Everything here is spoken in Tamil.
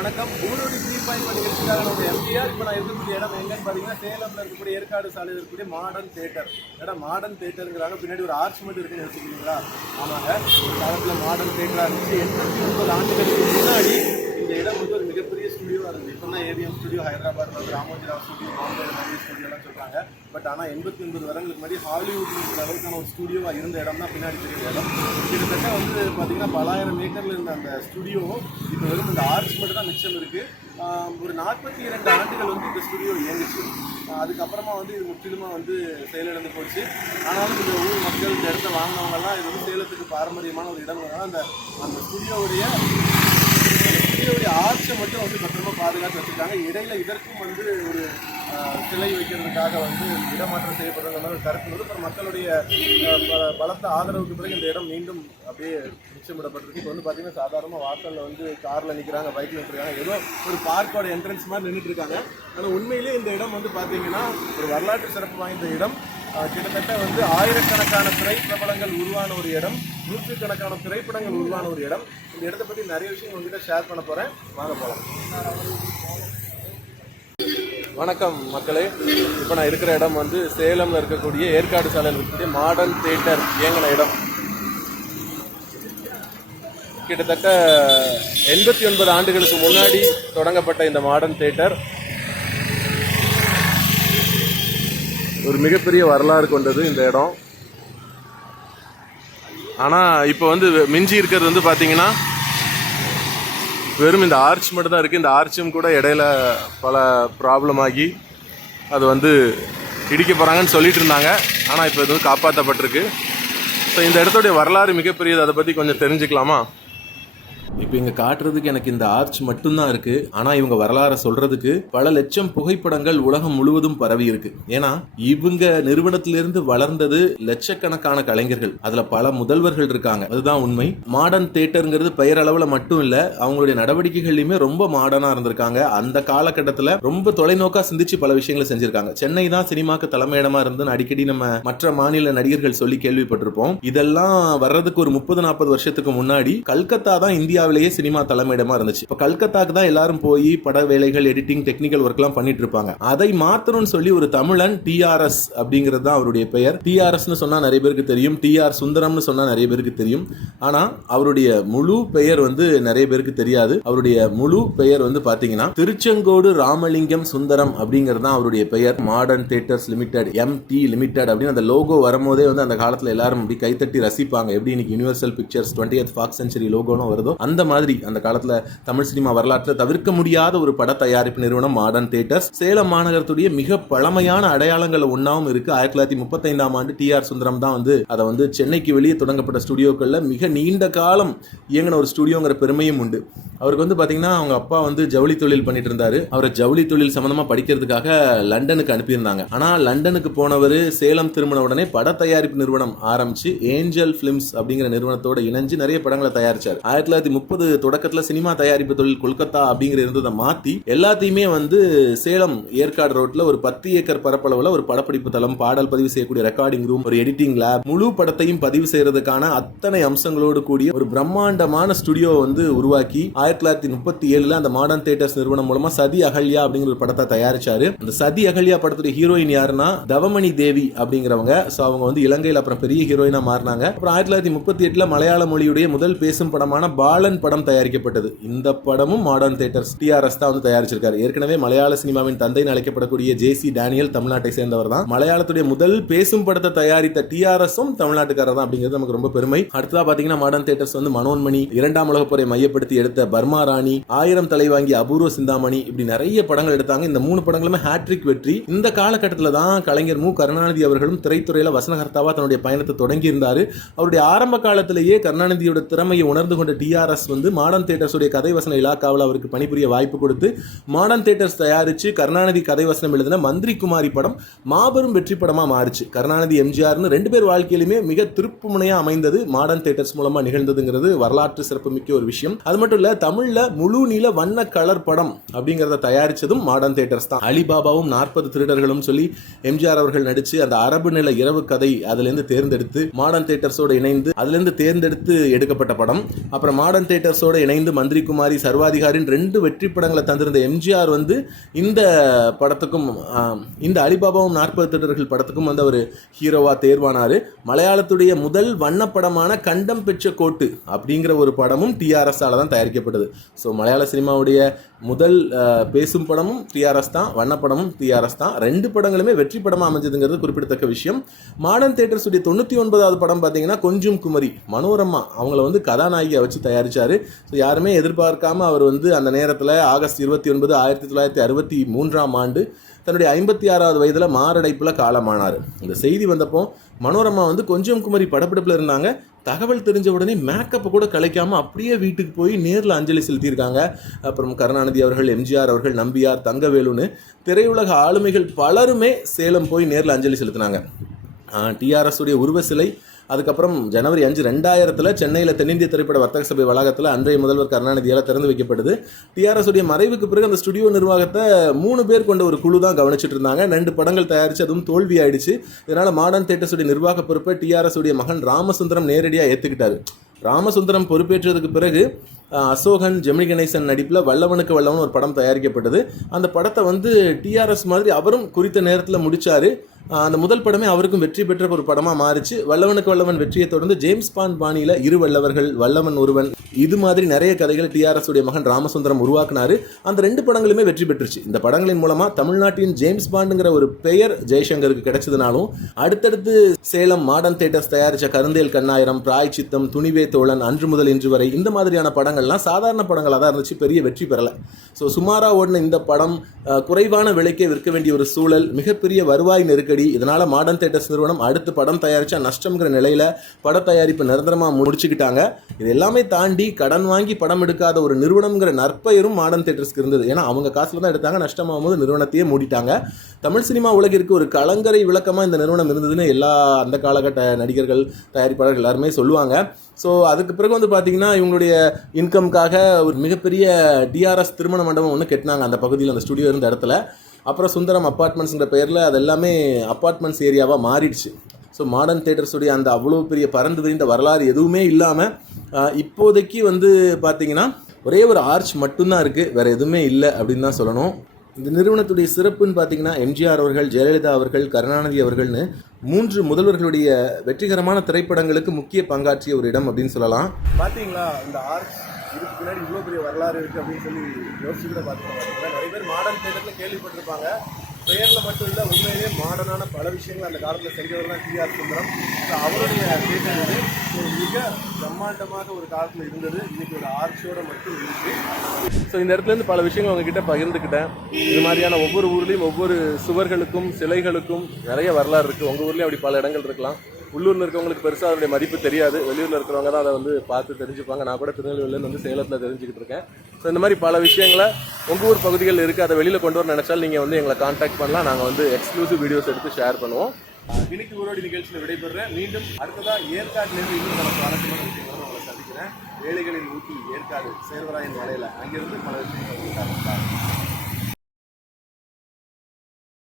வணக்கம். ஊரோடி 3.1 நிகழ்ச்சிக்காக நம்ம எம்ஜிஆர். இப்போ நான் இருக்கக்கூடிய இடம் எங்கன்னு பார்த்தீங்கன்னா சேலம்ல இருக்கக்கூடிய ஏற்காடு சாலையில் இருக்கக்கூடிய மாடர்ன் தியேட்டர். இடம் மாடர்ன் தியேட்டருங்கிறாங்க, பின்னாடி ஒரு ஆர்ச் மட்டும் இருக்குன்னு வச்சுக்கிறீங்களா? ஆமாங்க, காலத்தில் மாடர்ன் தியேட்டராக இருந்துச்சு. 89 ஆண்டுகளுக்கு முன்னாடி இந்த இடம் வந்து ஒரு மிகப்பெரிய ஸ்டுடியோவாக இருந்துச்சு. இப்போ தான் ஏவிஎம் ஸ்டுடியோ, ஹைதராபாத்தில் வந்து ராமோஜிராவ் ஸ்டுடியோ, பாம்பே நிறைய ஸ்டுடியோலாம் சொல்கிறாங்க. பட் ஆனால் 89 வருடங்களுக்கு முன்னாடி ஹாலிவுட் அளவுக்கான ஒரு ஸ்டுடியோவாக இருந்த இடம் தான் பின்னாடி தெரியுற இடம். கிட்டத்தட்ட வந்து பார்த்தீங்கன்னா பலாயிரம் ஏக்கரில் இருந்த அந்த ஸ்டுடியோ இப்போ வெறும் இந்த ஆர்ச் மட்டும் தான் மிச்சம் இருக்குது. ஒரு 42 ஆண்டுகள் வந்து இந்த ஸ்டுடியோ இயங்குச்சு. அதுக்கப்புறமா வந்து இது முற்றிலுமாக வந்து செயலிழந்து போச்சு. ஆனாலும் இந்த ஊர் மக்கள் இந்த இடத்த வாங்கினவங்கெல்லாம் இது வந்து சேலத்துக்கு பாரம்பரியமான ஒரு இடம். அந்த அந்த ஸ்டுடியோவுடைய ஆர்ச்சை மட்டும் வந்து பத்திரமா பாதுகாத்து வச்சுருக்காங்க. இடையில இதற்கும் வந்து ஒரு சிலை வைக்கிறதுக்காக வந்து இடமாற்றம் செய்யப்படுற மாதிரி ஒரு கருத்து வந்து அப்புறம் மக்களுடைய பலத்த ஆதரவுக்கு பிறகு இந்த இடம் மீண்டும் அப்படியே மிச்சமிடப்பட்டிருக்கு. இப்போ வந்து பார்த்தீங்கன்னா சாதாரணமாக வாசலில் வந்து காரில் நிற்கிறாங்க, பைக்கில் நிற்கிறாங்க, ஏதோ ஒரு பார்க்கோட என்ட்ரன்ஸ் மாதிரி நின்றுட்டு இருக்காங்க. ஆனால் உண்மையிலே இந்த இடம் வந்து பார்த்தீங்கன்னா ஒரு வரலாற்று சிறப்பு வாய்ந்த இடம். கிட்டத்தட்ட வந்து ஆயிரக்கணக்கான திரைப்பிரபலங்கள் உருவான ஒரு இடம், நூற்றுக்கணக்கான திரைப்படங்கள் உருவான ஒரு இடம். இந்த இடத்தை பற்றி நிறைய விஷயம் உங்ககிட்ட ஷேர் பண்ண போகிறேன், வாங்க போகலாம். வணக்கம் மக்களே. இப்போ நான் இருக்கிற இடம் வந்து சேலமில் இருக்கக்கூடிய ஏற்காடு சாலையில் இருக்கக்கூடிய மாடர்ன் தியேட்டர் இயங்கின இடம். கிட்டத்தட்ட 89 ஆண்டுகளுக்கு முன்னாடி தொடங்கப்பட்ட இந்த மாடர்ன் தியேட்டர் ஒரு மிகப்பெரிய வரலாறு கொண்டது இந்த இடம். ஆனால் இப்போ வந்து மிஞ்சி இருக்கிறது வந்து பார்த்தீங்கன்னா வெறும் இந்த ஆர்ச் மட்டும் தான் இருக்குது. இந்த ஆர்ச்சும் கூட இடையில பல ப்ராப்ளம் ஆகி அது வந்து இடிக்க போகிறாங்கன்னு சொல்லிட்டு இருந்தாங்க. ஆனால் இப்போ இது வந்து காப்பாற்றப்பட்டிருக்கு. ஸோ இந்த இடத்துடைய வரலாறு மிகப்பெரியது. அதை பற்றி கொஞ்சம் தெரிஞ்சுக்கலாமா? இப்போ இங்கே காட்டுறதுக்கு எனக்கு இந்த ஆர்ச் மட்டும்தான் இருக்குது. ஆனால் இவங்க வரலாறை சொல்கிறதுக்கு பல லட்சம் புகைப்படங்கள் உலகம் முழுவதும் பரவி இருக்கு. ஏன்னா இவங்க நிறுவனத்திலிருந்து வளர்ந்தது லட்சக்கணக்கான கலைஞர்கள், அதில் பல முதல்வர்கள் இருக்காங்க. அதுதான் உண்மை. மாடர்ன் தியேட்டருங்கிறது பெயரளவில் மட்டும் இல்லை, அவங்களுடைய நடவடிக்கைகள்லையுமே ரொம்ப மாடர்னாக இருந்திருக்காங்க. அந்த காலகட்டத்தில் ரொம்ப தொலைநோக்காக சிந்திச்சு பல விஷயங்களை செஞ்சுருக்காங்க. சென்னை தான் சினிமாக்கு தலைமையிடமாக இருந்துன்னு அடிக்கடி நம்ம மற்ற மாநில நடிகர்கள் சொல்லி கேள்விப்பட்டிருப்போம். இதெல்லாம் வர்றதுக்கு ஒரு 30-40 வருஷத்துக்கு முன்னாடி கல்கத்தா தான் இந்தியாவிலேயே சினிமா தலைமையிடமா இருந்துச்சு. இப்ப கல்கத்தாக்கு தான் எல்லாரும் போய் பட வேலைகள், எடிட்டிங், டெக்னிக்கல் ஒர்க் எல்லாம் பண்ணிட்டு இருப்பாங்க. அதை மாத்தணும்னு சொல்லி ஒரு தமிழன், டிஆர்எஸ் அப்படிங்கிறது தான் அவருடைய பெயர். டிஆர்எஸ்னு சொன்னா நிறைய பேருக்கு தெரியும், டிஆர் சுந்தரம்னு சொன்னா நிறைய பேருக்கு தெரியும். ஆனா அவருடைய முழு பெயர் வந்து நிறைய பேருக்கு தெரியாது. அவருடைய முழு பெயர் வந்து பாத்தீங்கன்னா திருச்செங்கோடு ராமலிங்கம் சுந்தரம் அப்படிங்கிறது தான் அவருடைய பெயர். Modern theatres limited, MT limited அப்படின்னு அந்த லோகோ வரும்போதே வந்து அந்த காலத்துல எல்லாரும் அப்படி கைத்தட்டி ரசிப்பாங்க. எப்படி இன்னைக்கு universal pictures 20th fox century லோகோன்னு வருதோ அந்த மாதிரி அந்த காலத்துல தமிழ் சினிமா வரலாற்றில் தவிர்க்க முடியாத ஒரு பட தயாரிப்பு நிறுவனம் மாடர்ன் தியேட்டர்ஸ். சேலம் மாநகரத்துடைய மிக பழமையான அடையாளங்கள் ஒன்றாவும் இருக்கு. 1935ஆம் ஆண்டு டிஆர் சுந்தரம் தான் வந்து அதை வந்து சென்னைக்கு வெளியே தொடங்கப்பட்ட ஸ்டுடியோக்கள்ல மிக நீண்ட காலம் இயங்கின ஒரு ஸ்டுடியோங்கிற பெருமையும் உண்டு. அவருக்கு வந்து பாத்தீங்கன்னா அவங்க அப்பா வந்து ஜவுளி தொழில் பண்ணிட்டு இருந்தாரு. அவரை ஜவுளி தொழில் சம்பந்தமா படிக்கிறதுக்காக லண்டனுக்கு அனுப்பியிருந்தாங்க. ஆனா லண்டனுக்கு போனவர் சேலம் திரும்பின உடனே பட தயாரிப்பு நிறுவனம் ஆரம்பிச்சு ஏஞ்சல் பிலிம்ஸ் அப்படிங்கிற நிறுவனத்தோட இணைஞ்சு நிறைய படங்களை தயாரிச்சார். 1930 தொடக்கத்துல சினிமா தயாரிப்பு தொழில் கொல்கத்தா அப்படிங்கிற இருந்ததை மாத்தி எல்லாத்தையுமே வந்து சேலம் ஏற்காடு ரோட்ல ஒரு 10 ஏக்கர் பரப்பளவுல ஒரு படப்பிடிப்பு தளம், பாடல் பதிவு செய்யக்கூடிய ரெக்கார்டிங் ரூம், ஒரு எடிட்டிங் லேப், முழு படத்தையும் பதிவு செய்யறதுக்கான அத்தனை அம்சங்களோடு கூடிய ஒரு பிரம்மாண்டமான ஸ்டுடியோ வந்து உருவாக்கி 1937 அந்த மாடர்ன் தியேட்டர்ஸ் நிறுவனம் மூலமா சதி அகல்யா அப்படிங்கிற ஒரு படத்தை தயாரிச்சாரு. அந்த சதி அகல்யா படத்துடைய ஹீரோயின் யாருன்னா தவமணி தேவி அப்படிங்கிறவங்க. சோ அவங்க வந்து இலங்கையில் அப்புறம் பெரிய ஹீரோயினா மாறினாங்க. அப்புறம் 1938 மலையாள மொழியுடைய முதல் பேசும் படமான பாலன் படம் தயாரிக்கப்பட்டது. இந்த படமும் மாடர்ன் தியேட்டர்ஸ் டிஆர்எஸ் தான் வந்து தயாரிச்சிருக்காரு. ஏற்கனவே மலையாள சினிமாவின் தந்தைன்னு அழைக்கப்படக்கூடிய ஜேசி டேனியல் தமிழ்நாட்டை சேர்ந்தவர் தான். மலையாளத்துடைய முதல் பேசும் படத்தை தயாரித்த டிஆர்எஸும் தமிழ்நாட்டுக்காரர் தான் அப்படிங்கிறது நமக்கு ரொம்ப பெருமை. அடுத்ததா பாத்தீங்கன்னா மாடர்ன் தியேட்டர்ஸ் வந்து மனோன்மணி, 2ஆம் உலகப் போரை மையப்படுத்தி எடுத்த பர்மா ராணி, 1000 தலை வாங்கி அபூர்வ சிந்தாமணி, இப்படி நிறைய படங்கள் எடுத்தாங்க. இந்த 3 படங்களுமே ஹேட்ரிக் வெற்றி. இந்த காலகட்டத்தில் தான் கலைஞர் மு கருணாநிதி அவர்களும் திரைத்துறையில வசனகர்த்தாவா தன்னுடைய பயணத்தை தொடங்கி இருந்தாரு. அவருடைய ஆரம்ப காலத்திலேயே கருணாநிதியோட திறமையை உணர்ந்து கொண்ட டிஆர்எஸ் வந்து மாடர்ன் தியேட்டர்ஸ் உடைய கதை வசன இலாக்காவில் அவருக்கு பணிபுரிய வாய்ப்பு கொடுத்து மாடர்ன் தியேட்டர்ஸ் தயாரிச்சு கருணாநிதி கதை வசனம் எழுதின மந்திரி குமாரி படம் மாபெரும் வெற்றி படமா மாறிச்சு. கருணாநிதி எம்ஜிஆர்னு 2 பேர் வாழ்க்கையிலுமே மிக திருப்புமுனையா அமைந்தது மாடர்ன் தியேட்டர்ஸ் மூலமா நிகழ்ந்ததுங்கிறது வரலாற்று சிறப்பு மிக்க ஒரு விஷயம். அது மட்டும் இல்ல, தமிழ்ல முழு நீள வண்ண கலர் படம் அப்படிங்கறத தயாரிச்சதும் மாடர்ன் தியேட்டர்ஸ் தான். அலிபாபாவும் 40 திருடர்களும் சொல்லி எம்ஜிஆர் அவர்கள் நடிச்சு அந்த அரபு நில இரவு கதை அதுல இருந்து தேர்ந்தெடுத்து மாடர்ன் தியேட்டர்ஸோட இணைந்து அதுல இருந்து தேர்ந்தெடுத்து எடுக்கப்பட்ட படம். அப்புறம் மாடர்ன் மாடர்ன் தியேட்டர்ஸோடு இணைந்து மந்திரி குமாரி, சர்வாதிகாரின் 2 வெற்றி படங்களை தந்திருந்த எம்ஜிஆர் வந்து இந்த படத்துக்கும் இந்த அலிபாபாவும் 40 திருடர்கள் படத்துக்கும் வந்து அவர் ஹீரோவாக தேர்வானார். மலையாளத்துடைய முதல் வண்ணப்படமான கண்டம் பெற்ற கோட்டு அப்படிங்கிற ஒரு படமும் டிஆர்எஸ்ஸால் தான் தயாரிக்கப்பட்டது. ஸோ மலையாள சினிமாவுடைய முதல் பேசும் படமும் டிஆர்எஸ் தான், வண்ணப்படமும் டிஆர்எஸ் தான். 2 படங்களுமே வெற்றி படமாக அமைஞ்சதுங்கிறது குறிப்பிடத்தக்க விஷயம். மாடர்ன் தியேட்டர்ஸுடைய 99வது படம் பார்த்தீங்கன்னா கொஞ்சம் குமரி, மனோரமா அவங்கள வந்து கதாநாயகியை வச்சு தயாரித்தார். ஸோ யாருமே எதிர்பார்க்காம அவர் வந்து அந்த நேரத்தில் ஆகஸ்ட் 29, 1963ஆம் ஆண்டு தன்னுடைய 56வது வயதில் மாரடைப்பில் காலமானார். இந்த செய்தி வந்தப்போ மனோரமா வந்து கொஞ்சம் குமரி படப்பிடிப்பில் இருந்தாங்க. தகவல் தெரிஞ்ச உடனே மேக்கப்பை கூட கலைக்காமல் அப்படியே வீட்டுக்கு போய் நேரில் அஞ்சலி செலுத்தியிருக்காங்க. அப்புறம் கருணாநிதி அவர்கள், எம்ஜிஆர் அவர்கள், நம்பியார், தங்கவேலுன்னு திரையுலக ஆளுமைகள் பலருமே சேலம் போய் நேரில் அஞ்சலி செலுத்தினாங்க. டிஆர்எஸ் உடைய உருவ சிலை அதுக்கப்புறம் ஜனவரி 5, 2000 சென்னையில் தென்னிந்திய திரைப்பட வர்த்தக சபை வளாகத்தில் அன்றைய முதல்வர் கருணாநிதியால் திறந்து வைக்கப்பட்டது. டிஆர்எஸ் உடைய மறைவுக்கு பிறகு அந்த ஸ்டுடியோ நிர்வாகத்தை 3 பேர் கொண்ட ஒரு குழு தான் கவனிச்சிட்டு இருந்தாங்க. 2 படங்கள் தயாரித்து அதுவும் தோல்வி ஆயிடுச்சு. இதனால் மாடர்ன் தியேட்டர்ஸ் உடைய நிர்வாக பொறுப்பை டிஆர்எஸ் உடைய மகன் ராமசுந்தரம் நேரடியாக ஏற்றுக்கிட்டார். ராமசுந்தரம் பொறுப்பேற்றதுக்கு பிறகு அசோகன், ஜெமினி கணேசன் நடிப்பில் வல்லவனுக்கு வல்லவன் ஒரு படம் தயாரிக்கப்பட்டது. அந்த படத்தை வந்து டிஆர்எஸ் மாதிரி அவரும் குறித்த நேரத்தில் முடித்தார். அந்த முதல் படமே அவருக்கும் வெற்றி பெற்ற ஒரு படமாக மாறிச்சு. வல்லவனுக்கு வல்லவன் வெற்றியை தொடர்ந்து ஜேம்ஸ் பாண்ட் பாணியில் 2 வல்லவர்கள், வல்லவன் ஒருவன், இது மாதிரி நிறைய கதைகளை டிஆர்எஸ் உடைய மகன் ராமசுந்தரம் உருவாக்கினார். அந்த 2 படங்களுமே வெற்றி பெற்றுச்சு. இந்த படங்களின் மூலமாக தமிழ்நாட்டின் ஜேம்ஸ் பாண்டுங்கிற ஒரு பெயர் ஜெய்சங்கருக்கு கிடைச்சதுனாலும் அடுத்தடுத்து சேலம் மாடர்ன் தியேட்டர்ஸ் தயாரித்த கருந்தேல் கண்ணாயிரம், பிராய் சித்தம், துணிவே தோழன், அன்று முதல் இன்று வரை இந்த மாதிரியான படங்கள்லாம் சாதாரண படங்களாக தான் இருந்துச்சு, பெரிய வெற்றி பெறலை. ஸோ சுமாராக ஓடின இந்த படம் குறைவான விலைக்கே விற்க வேண்டிய ஒரு சூழல், மிகப்பெரிய வருவாய் நெருக்கடி. இதனால் மாடர்ன் தியேட்டர்ஸ் நிறுவனம் அடுத்து படம் தயாரித்தா நஷ்டம்ங்கிற நிலையில் பட தயாரிப்பு நிரந்தரமாக முடிச்சுக்கிட்டாங்க. இது எல்லாமே தாண்டி கடன் வாங்கி படம் எடுக்காத ஒரு நிறுவனம்ங்கிற நற்பெயரும் மாடர்ன் தியேட்டர்ஸ்க்கு இருந்தது. ஏன்னா அவங்க காசில் தான் எடுத்தாங்க, நஷ்டமாகும் போது நிறுவனத்தையே மூடிட்டாங்க. தமிழ் சினிமா உலகிற்கு ஒரு கலங்கரை விளக்கமாக இந்த நிறுவனம் இருந்ததுன்னு எல்லா அந்த காலகட்ட நடிகர்கள், தயாரிப்பாளர்கள் எல்லாருமே சொல்லுவாங்க. ஸோ அதுக்கு பிறகு வந்து பார்த்தீங்கன்னா இவங்களுடைய இன்கம்காக ஒரு மிகப்பெரிய டிஆர்எஸ் திருமண மண்டபம் ஒன்று கட்டினாங்க அந்த பகுதியில், அந்த ஸ்டுடியோ இருந்த இடத்துல. அப்புறம் சுந்தரம் அப்பார்ட்மெண்ட்ஸுங்கிற பெயரில் அது எல்லாமே அப்பார்ட்மெண்ட்ஸ் ஏரியாவாக மாறிடுச்சு. ஸோ மாடர்ன் தியேட்டர்ஸுடைய அந்த அவ்வளோ பெரிய பறந்து விரிந்த வரலாறு எதுவுமே இல்லாமல் இப்போதைக்கு வந்து பார்த்தீங்கன்னா ஒரே ஒரு ஆர்ச் மட்டும்தான் இருக்குது, வேறு எதுவுமே இல்லை அப்படின்னு தான் சொல்லணும். இந்த நிறுவனத்துடைய சிறப்புன்னு பார்த்தீங்கன்னா எம்ஜிஆர் அவர்கள், ஜெயலலிதா அவர்கள், கருணாநிதி அவர்கள்னு 3 முதல்வர்களுடைய வெற்றிகரமான திரைப்படங்களுக்கு முக்கிய பங்காற்றிய ஒரு இடம் அப்படின்னு சொல்லலாம். பார்த்தீங்களா இந்த ஆர்ச் இதுக்கு பின்னாடி இவ்வளோ பெரிய வரலாறு இருக்குது அப்படின்னு சொல்லி யோசிச்சு கூட பார்த்தீங்கன்னா நிறைய பேர் மாடர்ன் தியேட்டர்னு கேள்விப்பட்டிருப்பாங்க. பெயரில் மட்டும் இல்லை, உண்மையிலேயே மாடர்னான பல விஷயங்கள் அந்த காலத்தில் செஞ்சவர் தான் டிஆர் சுந்தரம். ஸோ அவருடைய தியேட்டர் இது ஒரு மிக பிரம்மாண்டமாக ஒரு காலத்தில் இருந்தது, இன்றைக்கி ஒரு ஆர்ச்சியோட மட்டும் இருக்குது. ஸோ இந்த இடத்துலேருந்து பல விஷயங்கள் உங்ககிட்ட பகிர்ந்துக்கிட்டேன். இது மாதிரியான ஒவ்வொரு ஊர்லேயும் ஒவ்வொரு சுவர்களுக்கும் சிலைகளுக்கும் நிறைய வரலாறு இருக்குது. உங்கள் ஊர்லேயும் அப்படி பல இடங்கள் இருக்கலாம். உள்ளூரில் இருக்கவங்களுக்கு பெருசாக அதனுடைய மதிப்பு தெரியாது, வெளியூரில் இருக்கிறவங்க தான் அதை வந்து பார்த்து தெரிஞ்சுப்பாங்க. நான் கூட திருநெல்வேலியிலேருந்து வந்து சேலத்தில் தெரிஞ்சுக்கிட்டு இருக்கேன். ஸோ இந்த மாதிரி பல விஷயங்களை உங்கள் ஊர் பகுதிகளில் இருக்குது, அதை வெளியில் கொண்டு வர நினச்சாலும் நீங்கள் வந்து எங்களை கான்டாக்ட் பண்ணலாம். நாங்கள் வந்து எக்ஸ்க்ளூசிவ் வீடியோஸ் எடுத்து ஷேர் பண்ணுவோம். இன்னைக்கு ஊரோடி நிகழ்ச்சியில் விடைபெறுறேன். மீண்டும் அடுத்ததாக ஏற்காட்டிலேருந்து இன்னும் பல சுவாரஸ்யமான விஷயங்களும் உங்களை சந்திக்கிறேன். ஏழைகளின் ஊட்டி ஏற்காடு சேர்வராயன் மலையில் அங்கிருந்து பல விஷயங்கள்